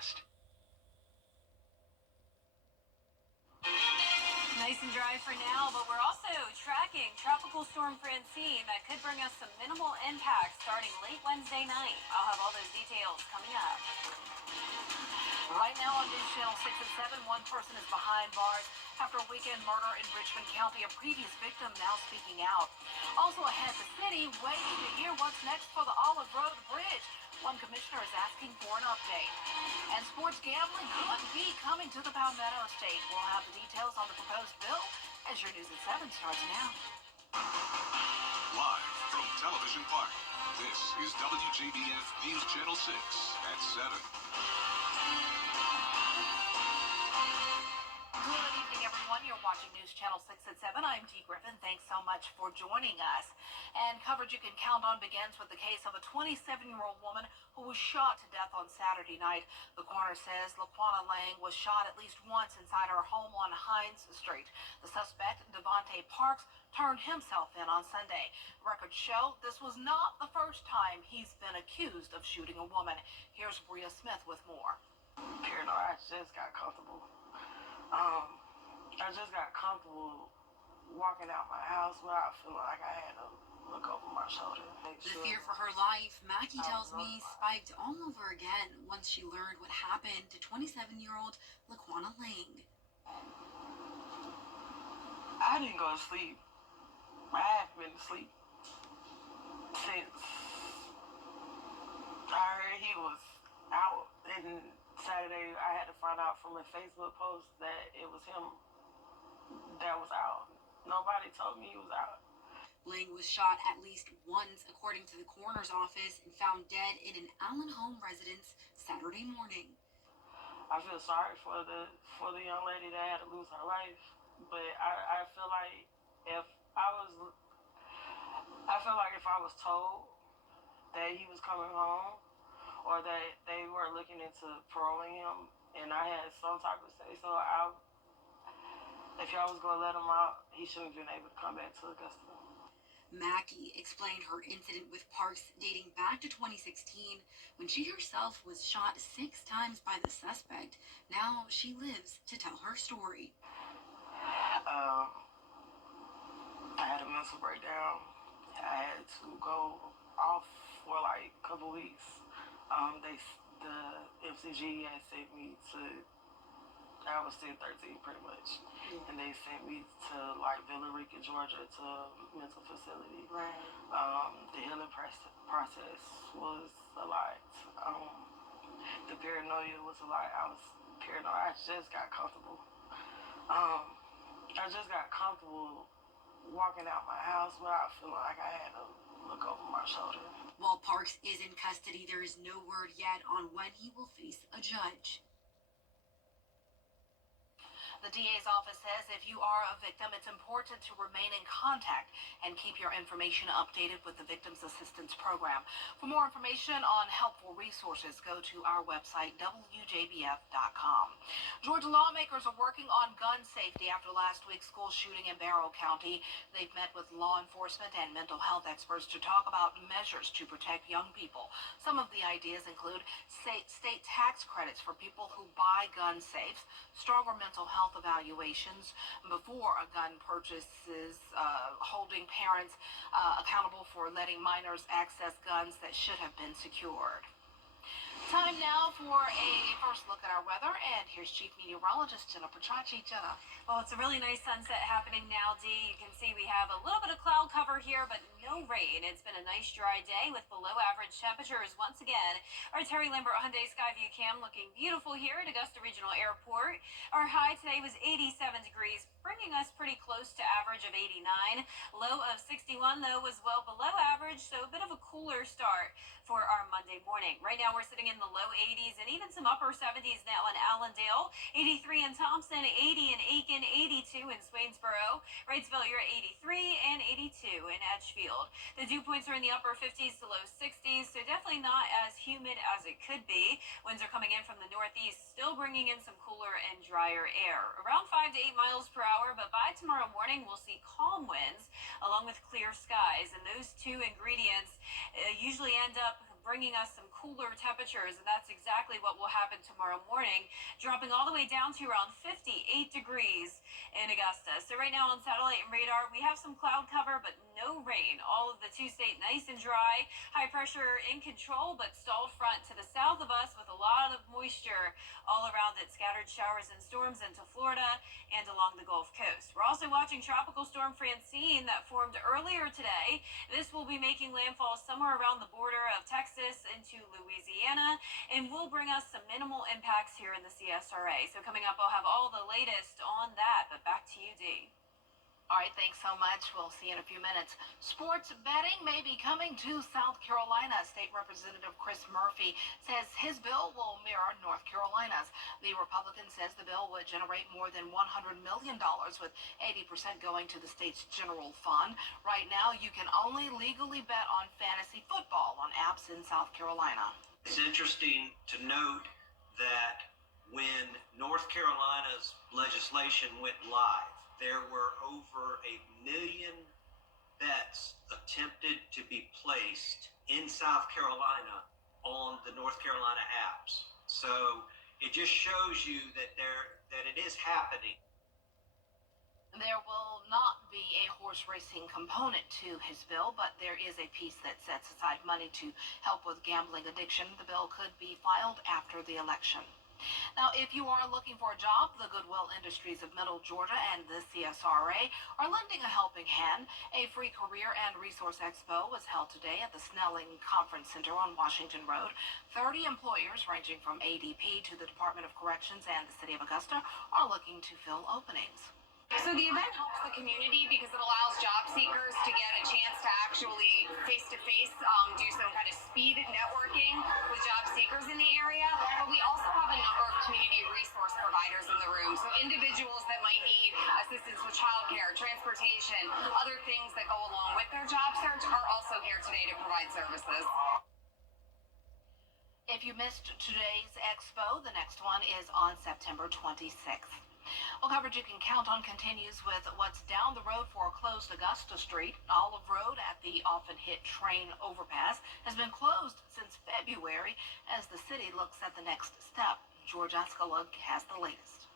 fast. Nice and dry for now, but we're also tracking Tropical Storm Francine that could bring us some minimal impact starting late Wednesday night. I'll have all those details coming up. Right now on News Channel 6 and 7, one person is behind bars after a weekend murder in Richmond County. A previous victim now speaking out. Also ahead, the city waiting to hear what's next for the Olive Road Bridge. One commissioner is asking for an update. And sports gambling could be coming to the Palmetto State. We'll have the details on the proposed bill as your News at 7 starts now. Live from Television Park, this is WJBF News Channel 6 at 7. Good evening, everyone. You're watching News Channel 6 at 7. I'm Dee Griffin. Thanks so much for joining us. And coverage you can count on begins with the case of a 27-year-old woman who was shot to death on Saturday night. The coroner says Laquana Lang was shot at least once inside her home on Hines Street. The suspect, Devontae Parks, turned himself in on Sunday. Records show this was not the first time he's been accused of shooting a woman. Here's Bria Smith with more. Paranoid, I just got comfortable. I just got comfortable walking out my house without feeling like I had to look over my shoulder. The fear for her life, Mackie tells me, spiked all over again once she learned what happened to 27-year-old Laquana Lang. I didn't go to sleep. I haven't been to sleep since I heard he was out. And Saturday, I had to find out from a Facebook post that it was him that was out. Nobody told me he was out. Lang was shot at least once, according to the coroner's office, and found dead in an Allen home residence Saturday morning. I feel sorry for the young lady that had to lose her life, but I feel like if I was told that he was coming home or that they were looking into paroling him and I had some type of say so, if y'all was gonna let him out, he shouldn't have been able to come back to Augusta. Mackie explained her incident with Parks dating back to 2016 when she herself was shot 6 times by the suspect. Now she lives to tell her story. I had a mental breakdown. I had to go off for like a couple weeks. The MCG had sent me to, I was still 13 pretty much. Yeah. And they sent me to like Villa Rica, Georgia, to a mental facility. Right. The healing process was a lot. The paranoia was a lot. I was paranoid. I just got comfortable. I just got comfortable walking out my house without feeling like I had to look over my shoulder. While Parks is in custody, there is no word yet on when he will face a judge. The DA's office says if you are a victim, it's important to remain in contact and keep your information updated with the Victims Assistance Program. For more information on helpful resources, go to our website, WJBF.com. Georgia lawmakers are working on gun safety after last week's school shooting in Barrow County. They've met with law enforcement and mental health experts to talk about measures to protect young people. Some of the ideas include state tax credits for people who buy gun safes, stronger mental health evaluations before a gun purchase is holding parents accountable for letting minors access guns that should have been secured. Time now for a first look at our weather, and here's Chief Meteorologist Jennifer Chachi. Jenna. Well, it's a really nice sunset happening now, Dee. You can see we have a little bit of cloud cover here, but no rain. It's been a nice dry day with below average temperatures once again. Our Terry Lambert Hyundai Skyview Cam looking beautiful here at Augusta Regional Airport. Our high today was 87 degrees, bringing us pretty close to average of 89. Low of 61, though, was well below average, so a bit of a cooler start for our Monday morning. Right now, we're sitting in the low 80s and even some upper 70s now in Allendale, 83 in Thompson, 80 in Aiken, 82 in Swainsboro. Wrightsville, you're at 83 and 82 in Edgefield. The dew points are in the upper 50s to low 60s, so definitely not as humid as it could be. Winds are coming in from the northeast, still bringing in some cooler and drier air. Around 5 to 8 miles per hour, but by tomorrow morning, we'll see calm winds along with clear skies. And those two ingredients usually end up bringing us some cooler temperatures, and that's exactly what will happen tomorrow morning, dropping all the way down to around 58 degrees in Augusta. So right now on satellite and radar, we have some cloud cover, but no rain. All of the two-state nice and dry. High pressure in control, but stalled front to the south of us with a lot of moisture all around it. Scattered showers and storms into Florida and along the Gulf Coast. We're also watching Tropical Storm Francine that formed earlier today. This will be making landfall somewhere around the border of Texas into Louisiana and will bring us some minimal impacts here in the CSRA. So coming up, I'll have all the latest on that. But back to you, Dee. All right, thanks so much. We'll see you in a few minutes. Sports betting may be coming to South Carolina. State Representative Chris Murphy says his bill will mirror North Carolina's. The Republican says the bill would generate more than $100 million, with 80% going to the state's general fund. Right now, you can only legally bet on fantasy football on apps in South Carolina. It's interesting to note that when North Carolina's legislation went live, there were over 1 million bets attempted to be placed in South Carolina on the North Carolina apps. So it just shows you that it is happening. There will not be a horse racing component to his bill, but there is a piece that sets aside money to help with gambling addiction. The bill could be filed after the election. Now, if you are looking for a job, the Goodwill Industries of Middle Georgia and the CSRA are lending a helping hand. A free career and resource expo was held today at the Snelling Conference Center on Washington Road. 30 employers ranging from ADP to the Department of Corrections and the City of Augusta are looking to fill openings. So the event helps the community because it allows job seekers to get a chance to actually face-to-face do some kind of speed networking with job seekers in the area. But we also have a number of community resource providers in the room. So individuals that might need assistance with childcare, transportation, other things that go along with their job search are also here today to provide services. If you missed today's expo, the next one is on September 26th. Well, coverage you can count on continues with what's down the road for closed Augusta Street. Olive Road at the often hit train overpass has been closed since February as the city looks at the next step. George Escalug has the latest.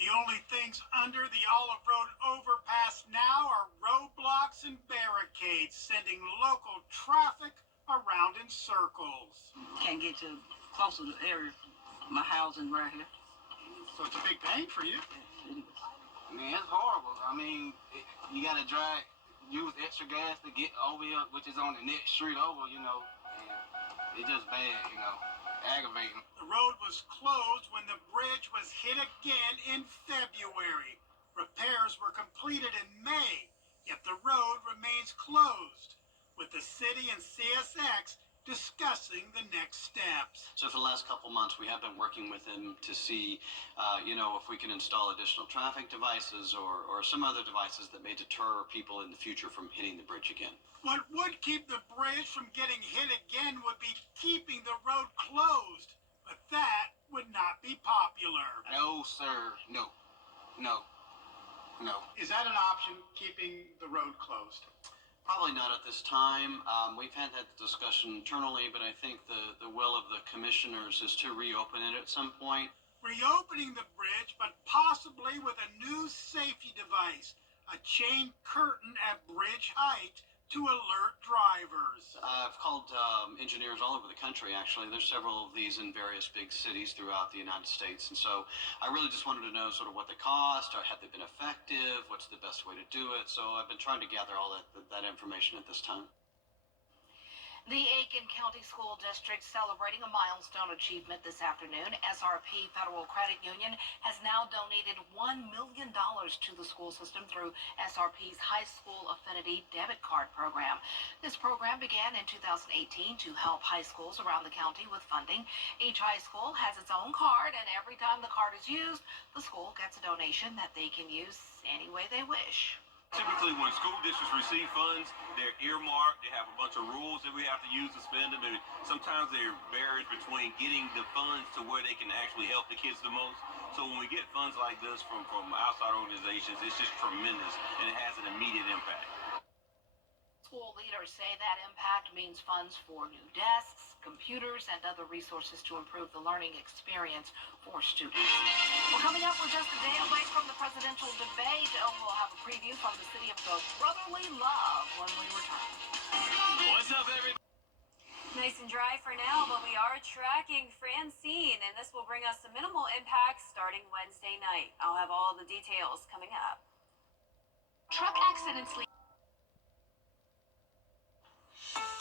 The only things under the Olive Road overpass now are roadblocks and barricades, sending local traffic around in circles. Can't get to close to the area. My housing right here. So it's a big pain for you. I mean, it's horrible. I mean, you gotta use extra gas to get over here, which is on the next street over, and it's just bad, aggravating. The road was closed when the bridge was hit again in February. Repairs were completed in May, yet the road remains closed, with the city and CSX discussing the next steps. So for the last couple months, we have been working with them to see, if we can install additional traffic devices or some other devices that may deter people in the future from hitting the bridge again. What would keep the bridge from getting hit again would be keeping the road closed, but that would not be popular. No, sir. No. Is that an option, keeping the road closed? Probably not at this time. We've had that discussion internally, but I think the will of the commissioners is to reopen it at some point. Reopening the bridge, but possibly with a new safety device, a chain curtain at bridge height to alert drivers. I've called engineers all over the country, actually. There's several of these in various big cities throughout the United States. And so I really just wanted to know sort of what they cost, or have they been effective, what's the best way to do it. So I've been trying to gather all that information at this time. The Aiken County School District celebrating a milestone achievement this afternoon. SRP Federal Credit Union has now donated $1 million to the school system through SRP's High School Affinity Debit Card program. This program began in 2018 to help high schools around the county with funding. Each high school has its own card, and every time the card is used, the school gets a donation that they can use any way they wish. Typically, when school districts receive funds, they're earmarked. They have a bunch of rules that we have to use to spend them. And sometimes there are barriers between getting the funds to where they can actually help the kids the most. So when we get funds like this from outside organizations, it's just tremendous, and it has an immediate impact. School leaders say that impact means funds for new desks, computers, and other resources to improve the learning experience for students. Well, coming up, we're just a day away from the presidential debate. We'll have a preview from the city of brotherly love when we return. What's up, everybody? Nice and dry for now, but we are tracking Francine, and this will bring us some minimal impacts starting Wednesday night. I'll have all the details coming up. Truck accidents.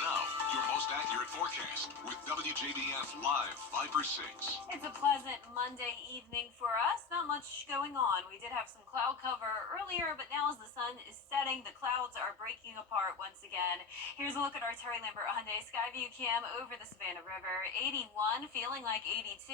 Now, your most accurate forecast with WJBF Live 5 for 6. It's a pleasant Monday evening for us. Not much going on. We did have some cloud cover earlier, but now as the sun is setting, the clouds are breaking apart once again. Here's a look at our Terry Lambert Hyundai Skyview Cam over the Savannah River. 81, feeling like 82.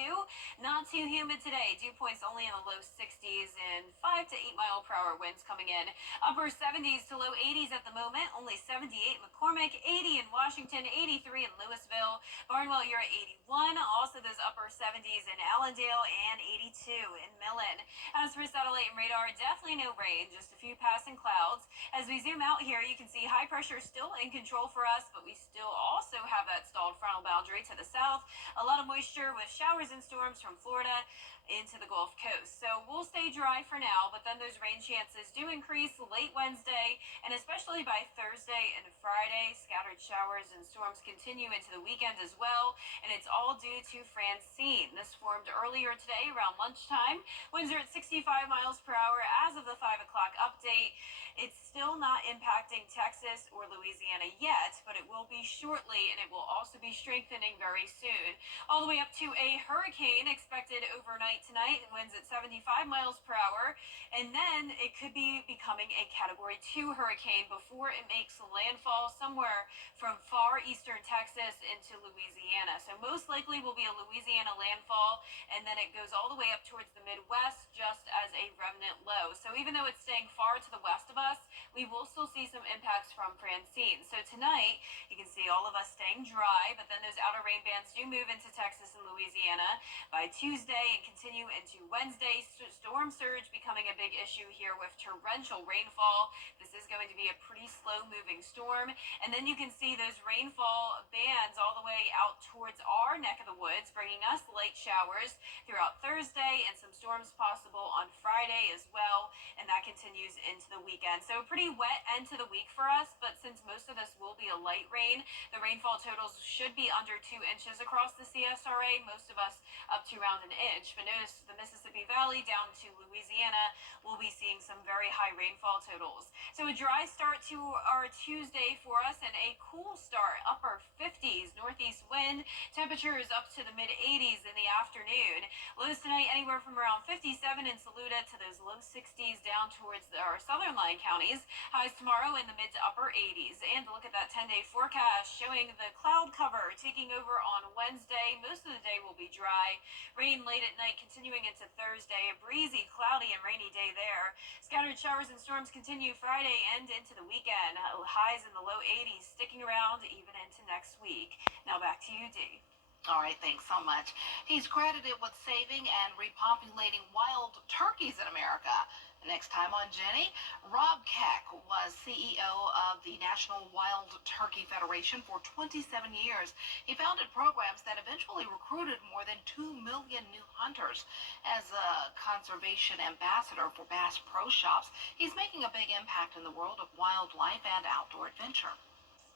Not too humid today. Dew points only in the low 60s and 5 to 8 mile per hour winds coming in. Upper 70s to low 80s at the moment. Only 78 McCormick, 80 in Washington, 83 in Louisville. Barnwell, you're at 81. Also those upper 70s in Allendale and 82 in Millen. As for satellite and radar, definitely no rain, just a few passing clouds. As we zoom out here, you can see high pressure still in control for us, but we still also have that stalled frontal boundary to the south. A lot of moisture with showers and storms from Florida into the Gulf Coast. So we'll stay dry for now, but then those rain chances do increase late Wednesday and especially by Thursday and Friday. Scattered showers and storms continue into the weekend as well, and it's all due to Francine. This formed earlier today around lunchtime. Winds are at 65 miles per hour as of the 5 o'clock update. It's still not impacting Texas or Louisiana yet, but it will be shortly, and it will also be strengthening very soon. All the way up to a hurricane expected overnight tonight. Winds at 75 miles per hour, and then it could be becoming a Category 2 hurricane before it makes landfall somewhere from far eastern Texas into Louisiana. So most likely will be a Louisiana landfall, and then it goes all the way up towards the Midwest just as a remnant low. So even though it's staying far to the west of us, we will still see some impacts from Francine. So tonight, you can see all of us staying dry, but then those outer rain bands do move into Texas and Louisiana by Tuesday and continue into Wednesday. Storm surge becoming a big issue here with torrential rainfall. This is going to be a pretty slow moving storm. And then you can see those rainfall bands all the way out towards our neck of the woods, bringing us light showers throughout Thursday and some storms possible on Friday as well. And that continues into the weekend. So a pretty wet end to the week for us, but since most of this will be a light rain, the rainfall totals should be under 2 inches across the CSRA, most of us up to around an inch. But notice the Mississippi Valley down to Louisiana, we'll be seeing some very high rainfall totals. So a dry start to our Tuesday for us and a cool start, upper 50s, northeast wind. Temperature is up to the mid 80s in the afternoon. Lows tonight anywhere from around 57 in Saluda to those low 60s down towards our southern line counties. Highs tomorrow in the mid to upper 80s. And look at that 10-day forecast showing the cloud cover taking over on Wednesday. Most of the day will be dry. Rain late at night continuing into Thursday. A breezy, cloudy, and rainy day there. Scattered showers and storms continue Friday and into the weekend. Highs in the low 80s sticking around even into next week. Now back to you, Dee. All right, thanks so much. He's credited with saving and repopulating wild turkeys in America. Next time on Jenny, Rob Keck was CEO of the National Wild Turkey Federation for 27 years. He founded programs that eventually recruited more than 2 million new hunters. As a conservation ambassador for Bass Pro Shops, he's making a big impact in the world of wildlife and outdoor adventure.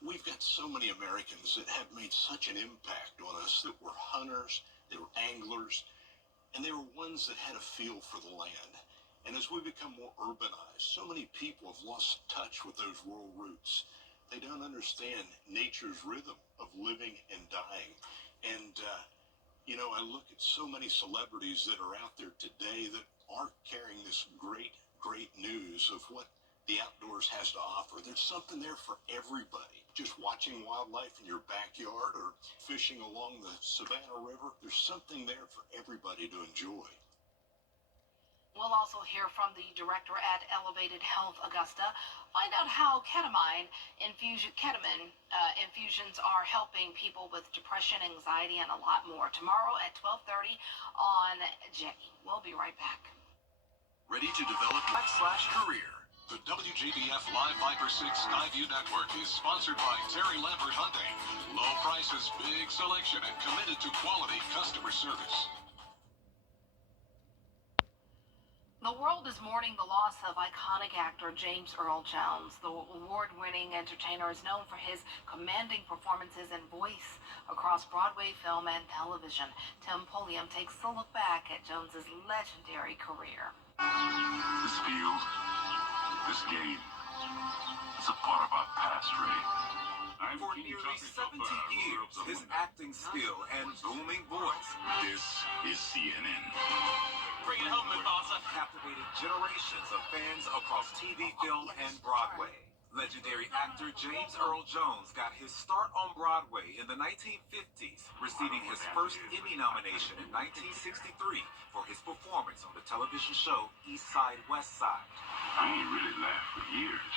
We've got so many Americans that have made such an impact on us that were hunters, they were anglers, and they were ones that had a feel for the land. And as we become more urbanized, so many people have lost touch with those rural roots. They don't understand nature's rhythm of living and dying. And, I look at so many celebrities that are out there today that are carrying this great, great news of what the outdoors has to offer. There's something there for everybody. Just watching wildlife in your backyard or fishing along the Savannah River, there's something there for everybody to enjoy. We'll also hear from the director at Elevated Health Augusta. Find out how ketamine infusions are helping people with depression, anxiety, and a lot more. Tomorrow at 12:30 on Jenny. We'll be right back. Ready to develop /career? The WJBF Live Viper 6 Skyview Network is sponsored by Terry Lambert Hyundai. Low prices, big selection, and committed to quality customer service. The world is mourning the loss of iconic actor James Earl Jones. The award-winning entertainer is known for his commanding performances and voice across Broadway, film, and television. Tim Pulliam takes a look back at Jones's legendary career. This field, this game, it's a part of our past, Ray. For nearly 70 years, his acting skill and booming voice. This is CNN. Bring it home, Mufasa. Captivated generations of fans across TV, film, and Broadway. Legendary actor James Earl Jones got his start on Broadway in the 1950s, receiving his first Emmy nomination in 1963 for his performance on the television show East Side, West Side. I ain't really laughed for years.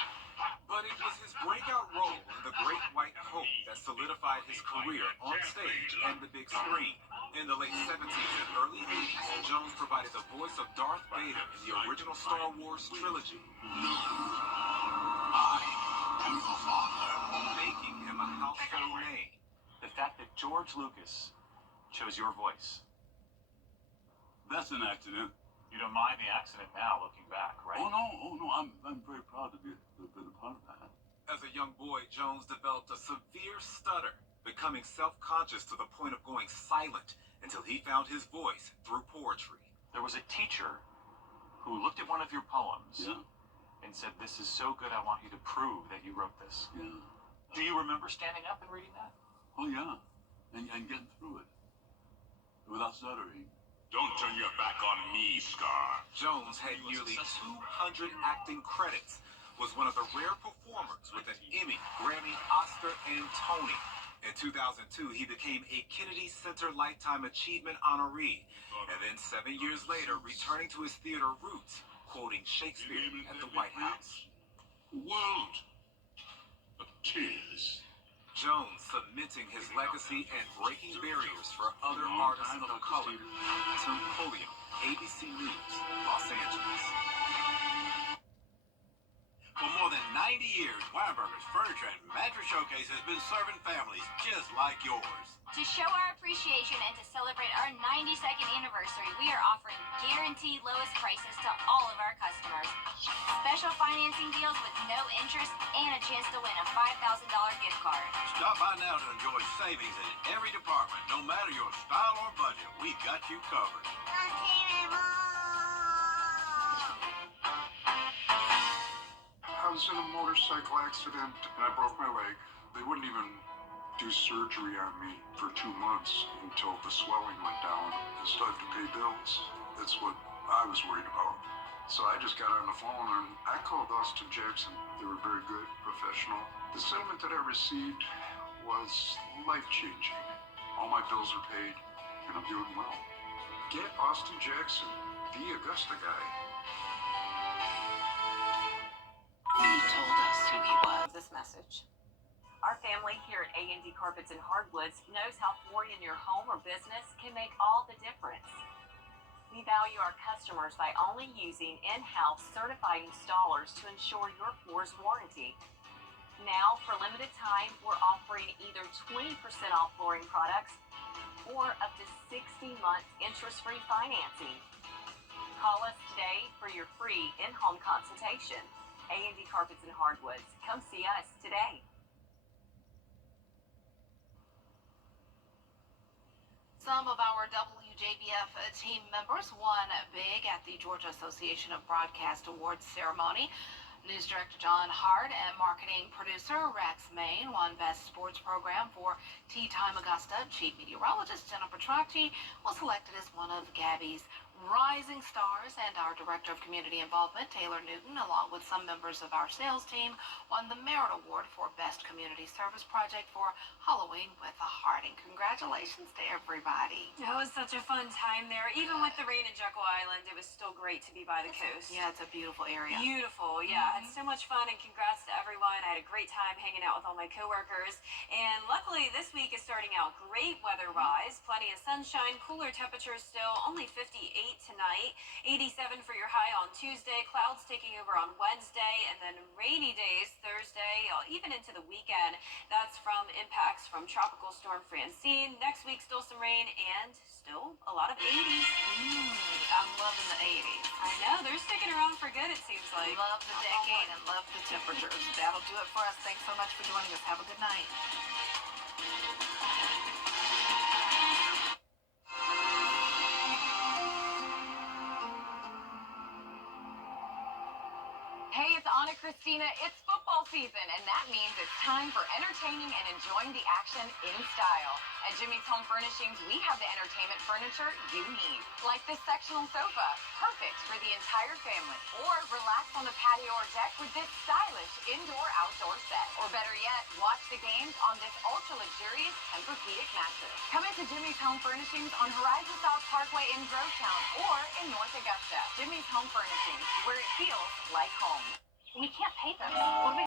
But it was his breakout role in The Great White Hope that solidified his career on stage and the big screen. In the late 70s and early 80s, Jones provided the voice of Darth Vader in the original Star Wars trilogy. I am the Father. Making him a household name. The fact that George Lucas chose your voice. That's an accident. You don't mind the accident now, looking back, right? Oh no, I'm very proud to be a part of that. As a young boy, Jones developed a severe stutter, becoming self-conscious to the point of going silent until he found his voice through poetry. There was a teacher who looked at one of your poems and said, "This is so good, I want you to prove that you wrote this." Yeah. Do you remember standing up and reading that? Oh yeah, and getting through it without stuttering. Don't turn your back on me, Scar. Jones had nearly 200 acting credits, was one of the rare performers with an Emmy, Grammy, Oscar, and Tony. In 2002, he became a Kennedy Center Lifetime Achievement honoree, and then 7 years later, returning to his theater roots, quoting Shakespeare at the White House. World of tears. Jones cementing his legacy and breaking barriers for other artists of color. Tim Pulliam, ABC News, Los Angeles. For more than 90 years, Weinberger's Furniture and Mattress Showcase has been serving families just like yours. To show our appreciation and to celebrate our 92nd anniversary, we are offering guaranteed lowest prices to all of our customers. Special financing deals with no interest and a chance to win a $5,000 gift card. Stop by now to enjoy savings in every department. No matter your style or budget, we've got you covered. I was in a motorcycle accident and I broke my leg. They wouldn't even do surgery on me for 2 months until the swelling went down and started to pay bills. That's what I was worried about. So I just got on the phone and I called Austin Jackson. They were very good, professional. The settlement that I received was life-changing. All my bills are paid and I'm doing well. Get Austin Jackson, the Augusta guy. He told us who he was. This message. Our family here at A&D Carpets and Hardwoods knows how flooring in your home or business can make all the difference. We value our customers by only using in-house certified installers to ensure your floor's warranty. Now, for limited time, we're offering either 20% off flooring products or up to 60 months interest-free financing. Call us today for your free in-home consultation. A&D Carpets and Hardwoods. Come see us today. Some of our WJBF team members won big at the Georgia Association of Broadcast Awards ceremony. News Director John Hart and marketing producer Rex Main won Best Sports Program for Tea Time Augusta. Chief meteorologist Jennifer Tracci was selected as one of Gabby's rising stars, and our Director of Community Involvement, Taylor Newton, along with some members of our sales team, won the Merit Award for Best Community Service Project for Halloween with a Heart. And congratulations to everybody. It was such a fun time there. Even with the rain in Jekyll Island, it was still great to be by the coast. Yeah, it's a beautiful area. Beautiful, yeah. I had so much fun, and congrats to everyone. I had a great time hanging out with all my coworkers. And luckily, this week is starting out great weather-wise. Plenty of sunshine, cooler temperatures still, only 58 tonight. 87 for your high on Tuesday. Clouds taking over on Wednesday, and then rainy days Thursday, even into the weekend. That's from impacts from Tropical Storm Francine. Next week, still some rain and still a lot of 80s. I'm loving the 80s. I know, they're sticking around for good, it seems like. Love the decade and love the temperatures. That'll do it for us. Thanks so much for joining us. Have a good night. Hey, it's Anna Christina. It's football season, and that means it's time for entertaining and enjoying the action in style. At Jimmy's Home Furnishings, we have the entertainment furniture you need, like this sectional sofa, perfect for the entire family. Or relax on the patio or deck with this stylish indoor-outdoor set. Or better yet, watch the games on this ultra-luxurious Tempur-Pedic mattress. Come into Jimmy's Home Furnishings on Horizon South Parkway in Grovetown or in North Augusta. Jimmy's Home Furnishings, where it feels like home. We can't pay them. What do we